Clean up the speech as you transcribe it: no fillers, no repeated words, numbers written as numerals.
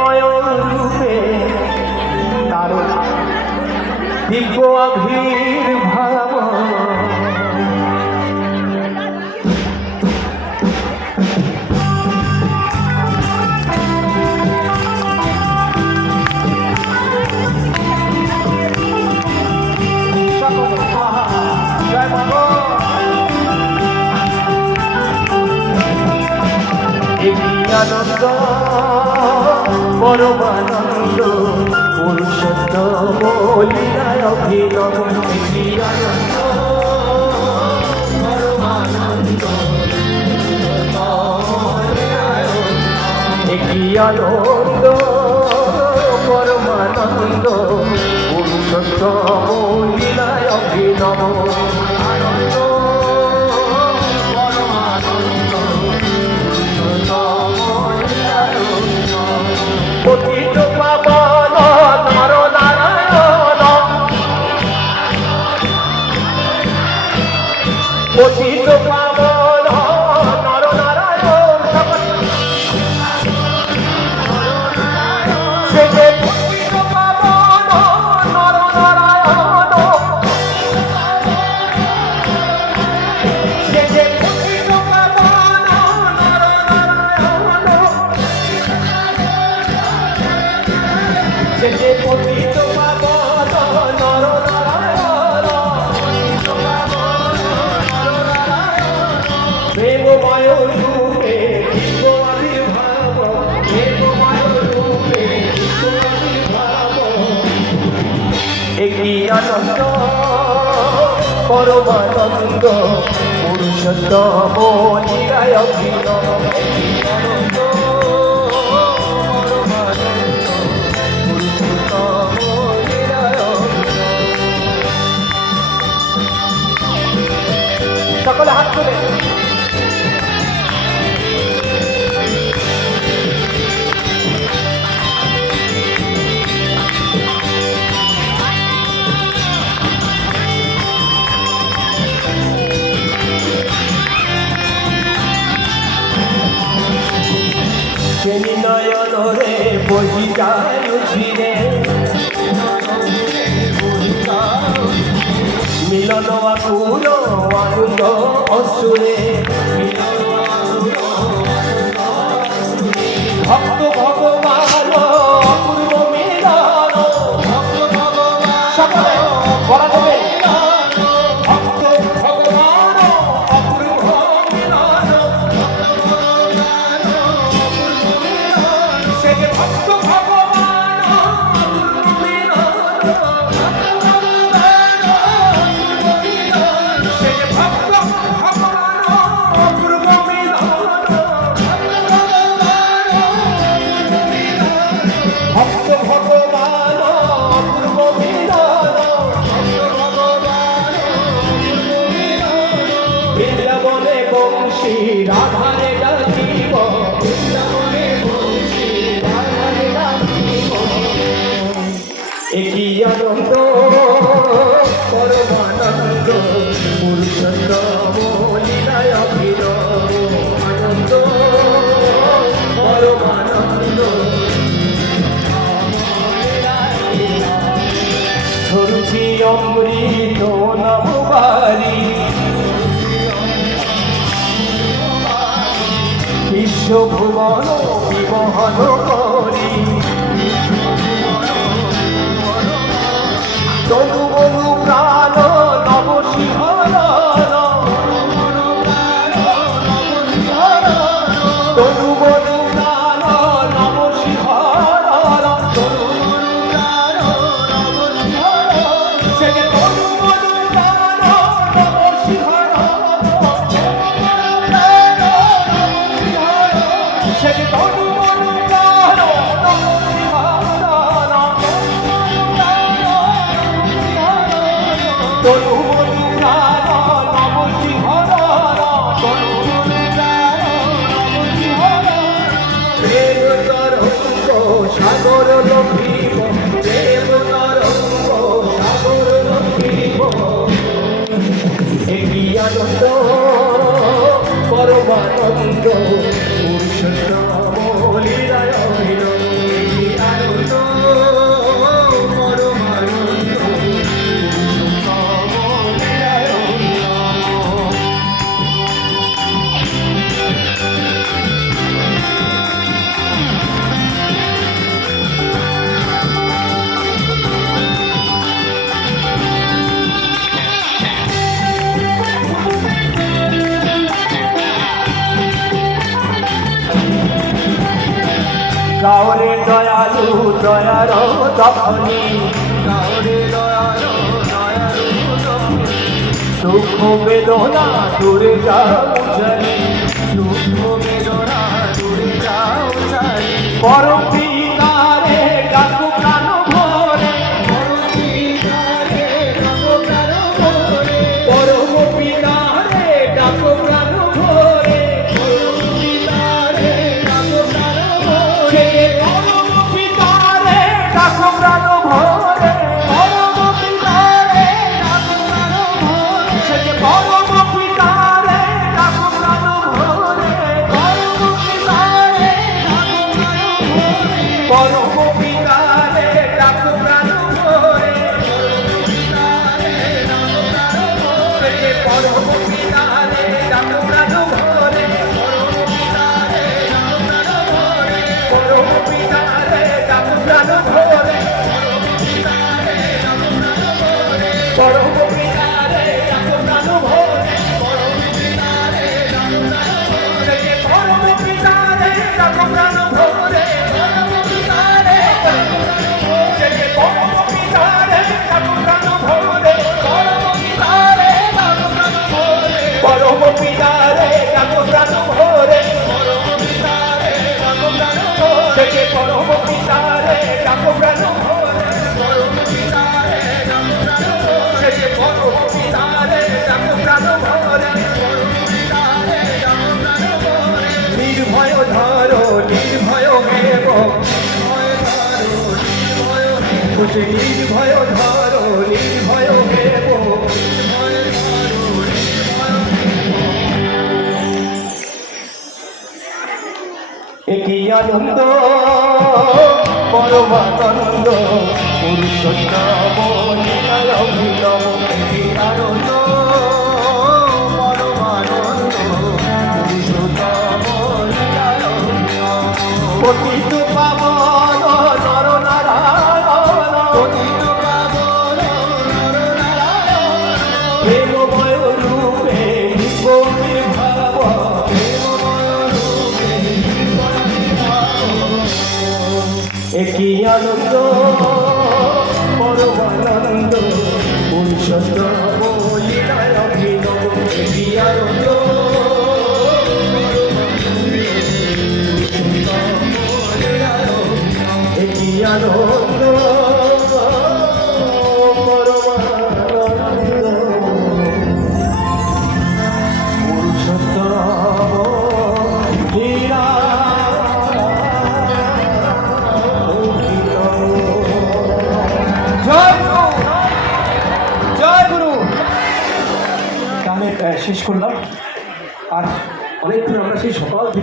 প্রেমময় রূপে তার দিব্য আবির্ভাব আনন্দ পরমানন্দ পুরুষোত্তম লীলায় অভিনব আনন্দ পরমানন্দ একই আনন্দ পরমানন্দ পুরুষোত্তম লীলায় অভিনব আনন্দ পতিত পাবন নর নারায়ণ পতিত পাবন নর নারায়ণ সে যে পতিত পাবন নর নারায়ণ সে যে পতিত পাবন নর নারায়ণ সে যে পতিত পাবন নর নারায়ণ প্রেমময় রূপে দিব্য আবির্ভাব প্রেমময় রূপে দিব্য আবির্ভাব একই আনন্দ পরমানন্দ পুরুষোত্তম লীলায় অভিনব একই আনন্দ সকলে হাত তুলে চেনি নয়ন রে বহি যাচ্ছি রে মিলন আকুল আনন্দ অসুরে ভক্ত ভগবান অপূর্ব মিলন সকলে বলা যাবে ভক্ত ভগবান অপূর্ব মিলন সে যে ভক্ত ভগবান অপূর্ব মিলন ভক্ত ভগবান অপূর্ব মিলন বৃন্দাবনে বংশী রাধারে ডাকিব বৃন্দাবনে বংশী রাধারে ডাকিব একই আনন্দ পরমানন্দ পুরুষোত্তম লীলায় অভিনব আনন্দ পরমানন্দ ঝরুছি অমৃত নববারি বিশ্বভুবন বিমোহন করি তনু মনু প্রাণ নব শিহরণ তনু মনু প্রাণ নব শিহরণ তনু মনু প্রাণ নব শিহরণ সে যে তনু মনু প্রাণ নব শিহরণ সে যে তনু মনু প্রাণ নব শিহরণ তনু মনু প্রাণ নব শিহরণ তনু মনু প্রাণ নব শিহরণ প্রেম তরঙ্গ সাগর লভিব প্রেম তরঙ্গ সাগর লভিব একই আনন্দ পরমানন্দ পুরুষোত্তম লীলায় অভিনব গাওরে দয়ালু দয়ার দখনি গাওরে দয়ালু দয়ালু দখনি দুঃখ বেদনা দূরে যাও জানি দুঃখ বেদনা দূরে যাও জানি পরম পিতারে ডাকো প্রাণ ভরে পরম পিতারে ডাকো প্রাণ ভরে পরম পিতারে ডাকো প্রাণ ভরে পরম পিতারে ডাকো প্রাণ ভরে পরম পিতারে ডাকো প্রাণ ভরে পরম পিতারে ডাকো প্রাণ ভরে সে যে পরম পিতারে ডাকো প্রাণ ভরে পরম পিতারে ডাকো প্রাণ ভরে পরম পিতারে ডাকো প্রাণ ভরে পরম পিতারে ডাকো প্রাণ ভরে পরম পিতারে ডাকো প্রাণ ভরে পরম পিতারে ডাকো প্রাণ ভরে পরম পিতারে ডাকো প্রাণ ভরে পরম পিতারে পরম পিতারে ডাকো প্রাণ ভরে পরম পিতারে ডাকো প্রাণ ভরে পরম পিতারে ডাকো প্রাণ ভরে পরম পিতারে ডাকো প্রাণ ভরে পরম পিতারে ডাকো প্রাণ ভরে পরম পিতারে ডাকো প্রাণ ভরে পরম পিতারে ডাকো প্রাণ ভরে পরম পিতারে ডাকো প্রাণ ভরে নির্ভয় ধরো নির্ভয় হেব নির্ভয় ধরো নির্ভয় হেব একই আনন্দ পরমানন্দ পুরুষোত্তম লীলায় অভিনব একই আনন্দ পরমানন্দ পুরুষোত্তম লীলায় অভিনব পতিত পাবন নর নারায়ণ পতিত পাবন নর নারায়ণ প্রেমময় রূপে নির্ভয় ভাব একই আনন্দ পরমানন্দ পুরুষোত্তম লীলায় অভিনব একই আনন্দ একই আনন্দ পরমানন্দ পুরুষোত্তম লীলা জয় গুরু গানে শেষ করলাম আর অনেকক্ষণ আমরা সেই সকাল